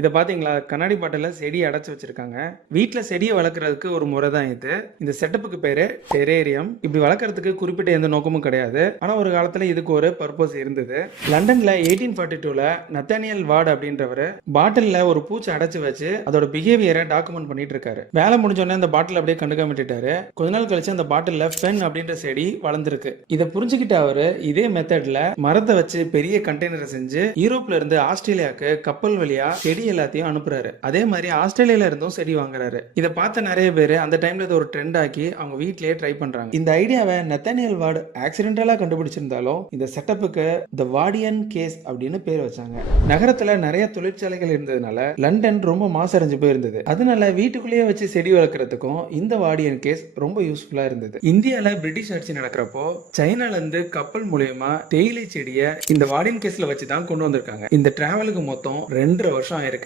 இத பார்த்தீங்களா? கண்ணாடி பாட்டில்ல செடி அடைச்சு வச்சிருக்காங்க. வீட்ல செடிய வளர்க்கறதுக்கு ஒரு முறை தான் இது. இந்த செட்டப்புக்கு பேரு டெரேரியம். இப்படி வளர்க்கறதுக்கு குறிப்பிட்ட எந்த நோக்கமும் கிடையாது. ஆனா ஒரு காலத்துல இதுக்கு ஒரு பர்பஸ் இருந்தது. லண்டன்ல 1842ல நத்தானியல் வார்ட் அப்படின்றவரு பாட்டில்ல ஒரு பூச்சி அடைச்சு வச்சு அதோட பிஹேவியரை டாக்குமெண்ட் பண்ணிட்டு இருக்காரு. வேலை முடிஞ்ச உடனே அந்த பாட்டில் அப்படியே கண்டுக்காம விட்டுட்டாரு. கொஞ்ச நாள் கழிச்சு அந்த பாட்டில்ல ஃபென் அப்படின்ற செடி வளர்ந்துருக்கு. இதை புரிஞ்சுக்கிட்ட அவரு இதே மெத்தட்ல மரத்தை வச்சு பெரிய கண்டெய்னரை செஞ்சு யூரோப்ல இருந்து ஆஸ்திரேலியாவுக்கு கப்பல் வழியா செடி எல்லாத்தையும் அனுப்புறாரு. அதே மாதிரி ஆஸ்திரேலியால இருந்தும் செடி வாங்குறாரு. இதை பார்த்த நிறைய பேர் அந்த டைம்ல இது ஒரு ட்ரெண்ட் ஆக்கி அவங்க வீட்லயே ட்ரை பண்றாங்க. இந்த ஐடியாவை நத்தானியல் வார்டு ஆக்சிடென்டலா கண்டுபிடிச்சிருந்தாலும் இந்த செட்டப்புக்கு தி வார்டியன் கேஸ் அப்படின்னு பேர் வச்சாங்க. நகரத்துல நிறைய தொழிற்சாலைகள் இருந்ததுனால லண்டன் ரொம்ப மாசடைஞ்சு போயிருந்தது. அதனால வீட்டுக்குள்ளேயே வச்சு செடி வளர்க்கறதுக்கும் இந்த வார்டியன் கேஸ் ரொம்ப யூஸ்ஃபுல்லா இருந்தது. இந்தியால பிரிட்டிஷ் ஆட்சி நடக்கிறப்போ சைனால இருந்து கப்பல் மூலமா தேயிலை செடியை இந்த வார்டியன் கேஸ்ல வச்சு தான் கொண்டு வந்திருக்காங்க. இந்த டிராவலுக்கு மொத்தம் 2.5 வருஷம் ஆயிருக்கு.